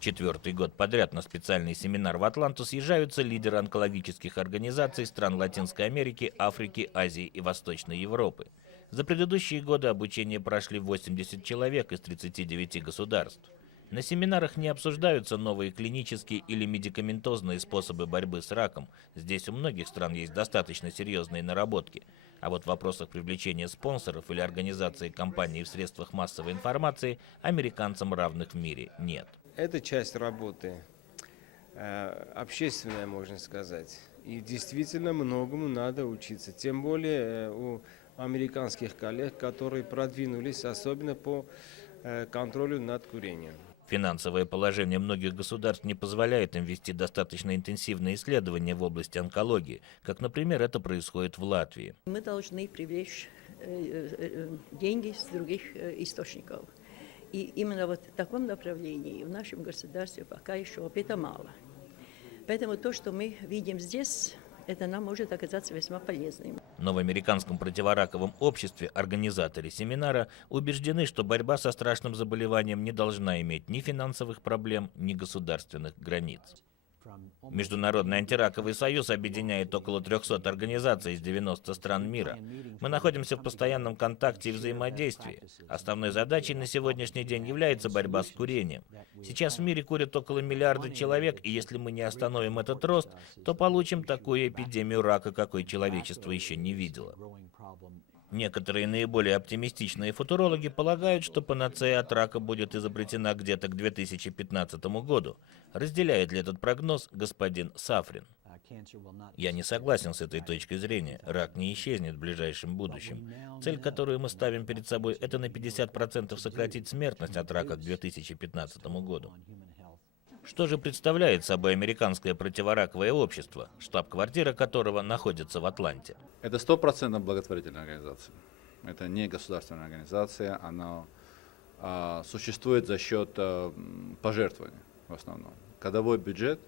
Четвертый год подряд на специальный семинар в Атланту съезжаются лидеры онкологических организаций стран Латинской Америки, Африки, Азии и Восточной Европы. За предыдущие годы обучение прошли 80 человек из 39 государств. На семинарах не обсуждаются новые клинические или медикаментозные способы борьбы с раком. Здесь у многих стран есть достаточно серьезные наработки. А вот в вопросах привлечения спонсоров или организации кампаний в средствах массовой информации американцам равных в мире нет. Это часть работы общественная, можно сказать. И действительно многому надо учиться. Тем более у американских коллег, которые продвинулись, особенно по контролю над курением. Финансовое положение многих государств не позволяет им вести достаточно интенсивные исследования в области онкологии, как, например, это происходит в Латвии. Мы должны привлечь деньги с других источников. И именно вот в таком направлении в нашем государстве пока еще опыта мало. Поэтому то, что мы видим здесь, это нам может оказаться весьма полезным. Но в американском противораковом обществе организаторы семинара убеждены, что борьба со страшным заболеванием не должна иметь ни финансовых проблем, ни государственных границ. Международный антираковый союз объединяет около 300 организаций из 90 стран мира. Мы находимся в постоянном контакте и взаимодействии. Основной задачей на сегодняшний день является борьба с курением. Сейчас в мире курят около миллиарда человек, и если мы не остановим этот рост, то получим такую эпидемию рака, какой человечество еще не видело. Некоторые наиболее оптимистичные футурологи полагают, что панацея от рака будет изобретена где-то к 2015 году. Разделяет ли этот прогноз господин Сафрин? Я не согласен с этой точкой зрения. Рак не исчезнет в ближайшем будущем. Цель, которую мы ставим перед собой, это на 50% сократить смертность от рака к 2015 году. Что же представляет собой американское противораковое общество, штаб-квартира которого находится в Атланте? Это 100% благотворительная организация. Это не государственная организация, она существует за счет пожертвований в основном. Годовой бюджет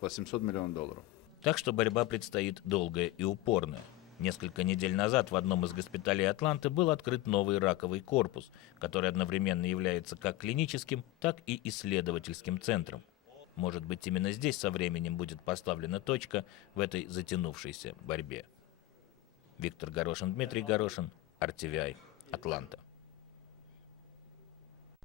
$800 миллионов. Так что борьба предстоит долгая и упорная. Несколько недель назад в одном из госпиталей Атланты был открыт новый раковый корпус, который одновременно является как клиническим, так и исследовательским центром. Может быть, именно здесь со временем будет поставлена точка в этой затянувшейся борьбе. Виктор Горошин, Дмитрий Горошин, RTVI, Атланта.